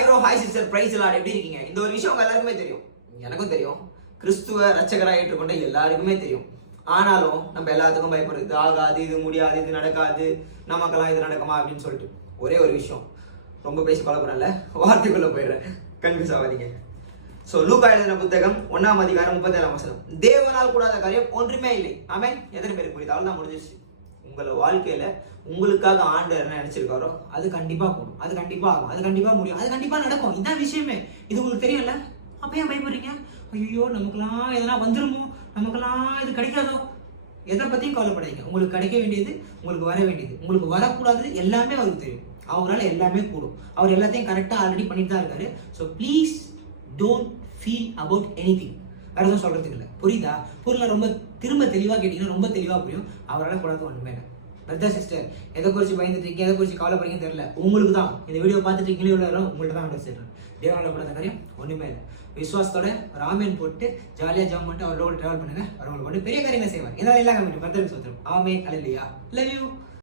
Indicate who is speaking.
Speaker 1: Hi bro hi sister பிரைஸ் லாட் எப்படி இருக்கீங்க? இந்த ஒரு விஷயம் உங்க எல்லாருக்குமே தெரியும். எனக்கும் தெரியும். கிறிஸ்துவ ரட்சகராக ஏற்றுக்கொண்ட எல்லாருக்குமே தெரியும். ஆனாலும் நம்ம எல்லாத்துக்கும் பயப்படுறது இது ஆகாது இது முடியாது இது நடக்காது நமக்கெல்லாம் இது நடக்குமா அப்படின்னு சொல்லிட்டு. ஒரே ஒரு விஷயம். ரொம்ப பேசி குழப்பறேன்ல வார்த்தைக்குள்ள போயிடுறேன். கன்ஃபியூஸ் ஆகாதீங்க. ஸோ லூக்கா எழுதின புத்தகம் ஒன்னாம் அதிகாரம் முப்பத்தேழாம் வசனம். தேவனால் கூடாத காரியம் ஒன்றுமே இல்லை. ஆமே எத்தனை பேருக்கு புரியுது? அவ்வளோ முடிஞ்சிச்சு உங்களை வாழ்க்கையில உங்களுக்காக ஆண்டவர் என்ன நினைச்சிருக்காரோ அது கண்டிப்பா போடும். அது கண்டிப்பா ஆகும். அது கண்டிப்பா முடியும். அது கண்டிப்பா நடக்கும். இதான் விஷயமே. இது உங்களுக்கு தெரியும்ல? அப்போ ஏன் பயப்படுறீங்க? ஐயோ நமக்கெல்லாம் எதனா வந்துருமோ? நமக்கெல்லாம் இது கிடைக்காதோ? எதை பத்தியும் கவலைப்படாதீங்க. உங்களுக்கு கிடைக்க வேண்டியது உங்களுக்கு வர வேண்டியது. உங்களுக்கு வரக்கூடாது எல்லாமே அவருக்கு தெரியும். அவங்களால எல்லாமே கூடும். அவர் எல்லாத்தையும் கரெக்டாக ஆல்ரெடி பண்ணிட்டு தான் இருக்காரு. So please don't feel about any thing அப்படின்னு சொல்கிறதுக்கு சொல்றதுக்கு இல்லை. புரியுதா? புரியல ரொம்ப திரும்ப தெளிவாக கேட்டீங்கன்னா ரொம்ப தெளிவாக புரியும். அவரால் குழந்தை ஒன்றுமே இல்லை. பிரதர் சிஸ்டர் எதை குறித்து பயந்துட்டு இருக்கீங்க எதை குறித்து கவலைப்படுறீங்க தெரியல. உங்களுக்கு தான். இந்த வீடியோ பார்த்துட்டு இருக்கீங்களே இவ்வளோ உங்கள்ட்ட தான் வந்து சேர்றேன் தேவனால கூடாத காரியம் ஒன்றுமே இல்லை. விஸ்வாசத்தோட ராமேன் போட்டு ஜாலியாக ஜாம் பண்ணிட்டு அவரோட ட்ராவல் பண்ணுங்க. அவர் கொண்டு பெரிய காரியங்களை செய்வார். இதெல்லாம் எல்லாம் கமிட்டி பிரதர் விசுவாசம் ஆமே அலையிலையா லவ் யூ